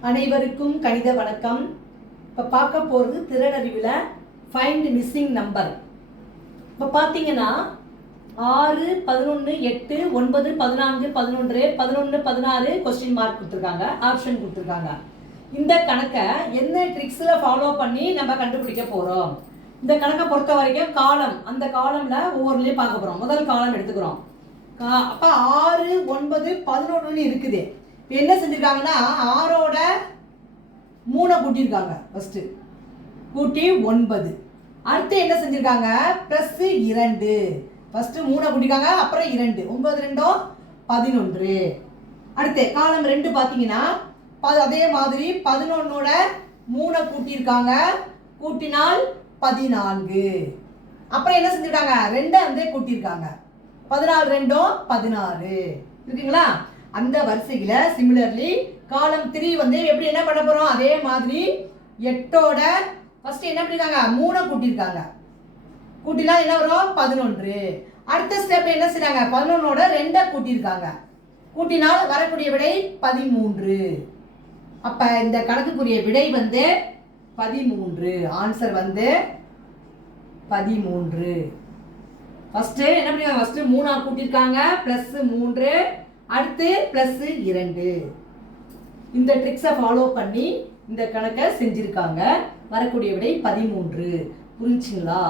அனைவருக்கும் கணித வணக்கம். இப்போ பார்க்க போகிறது திறனறிவில் ஃபைண்ட் மிஸ்ஸிங் நம்பர் இப்போ பார்த்தீங்கன்னா ஆறு பதினொன்று எட்டு ஒன்பது பதினான்கு பதினொன்று பதினொன்று பதினாறு கொஸ்டின் மார்க் கொடுத்துருக்காங்க. ஆப்ஷன் கொடுத்துருக்காங்க. இந்த கணக்கை என்ன ட்ரிக்ஸில் ஃபாலோ பண்ணி நம்ம கண்டுபிடிக்க போகிறோம் இந்த கணக்கை பொறுத்த வரைக்கும் காலம் அந்த காலமில் ஒவ்வொருலேயும் பார்க்க போகிறோம் முதல் காலம் எடுத்துக்கிறோம். கா- ஆறு ஒன்பது பதினொன்றுன்னு இருக்குது. இப்போ என்ன செஞ்சுருக்காங்கன்னா ஆறோட மூணை கூட்டியிருக்காங்க. ஃபஸ்ட்டு கூட்டி ஒன்பது. அடுத்து என்ன செஞ்சுருக்காங்க? ப்ளஸ் இரண்டு. ஃபஸ்ட்டு மூணை கூட்டிருக்காங்க அப்புறம் இரண்டு. ஒன்பது ரெண்டும் பதினொன்று. அடுத்து காலம் ரெண்டு பார்த்தீங்கன்னா ப- அதே மாதிரி பதினொன்னோட மூணை கூட்டியிருக்காங்க. கூட்டினால் பதினான்கு. அப்புறம் என்ன செஞ்சுருக்காங்க? ரெண்டை வந்து கூட்டியிருக்காங்க. பதினாலு ரெண்டும் பதினாறு. இருக்குங்களா? அந்த வரிசையில் சிமிலர்லி காலம் த்ரீ வந்து எப்படி என்ன பண்ண போகிறோம் அதே மாதிரி எட்டோட ஃபஸ்ட்டு என்ன பண்ணிருக்காங்க? மூணை கூட்டியிருக்காங்க. கூட்டினா என்ன வரும்? பதினொன்று. அடுத்த ஸ்டெப் என்ன செய்கிறாங்க பதினொன்னோட ரெண்டை கூட்டியிருக்காங்க. கூட்டினால் வரக்கூடிய விடை பதிமூன்று. அப்போ இந்த கணக்குக்குரிய விடை வந்து பதிமூன்று. ஆன்சர் வந்து பதிமூன்று. ஃபஸ்ட்டு என்ன பண்ணிருக்காங்க? ஃபஸ்ட்டு மூணாக கூட்டியிருக்காங்க. ப்ளஸ்ஸு மூன்று. அடுத்து ப்ளஸ்ஸு இரண்டு. இந்த ட்ரிக்ஸை ஃபாலோ பண்ணி இந்த கணக்கை செஞ்சுருக்காங்க. வரக்கூடிய விடை பதிமூன்று. புரிஞ்சுங்களா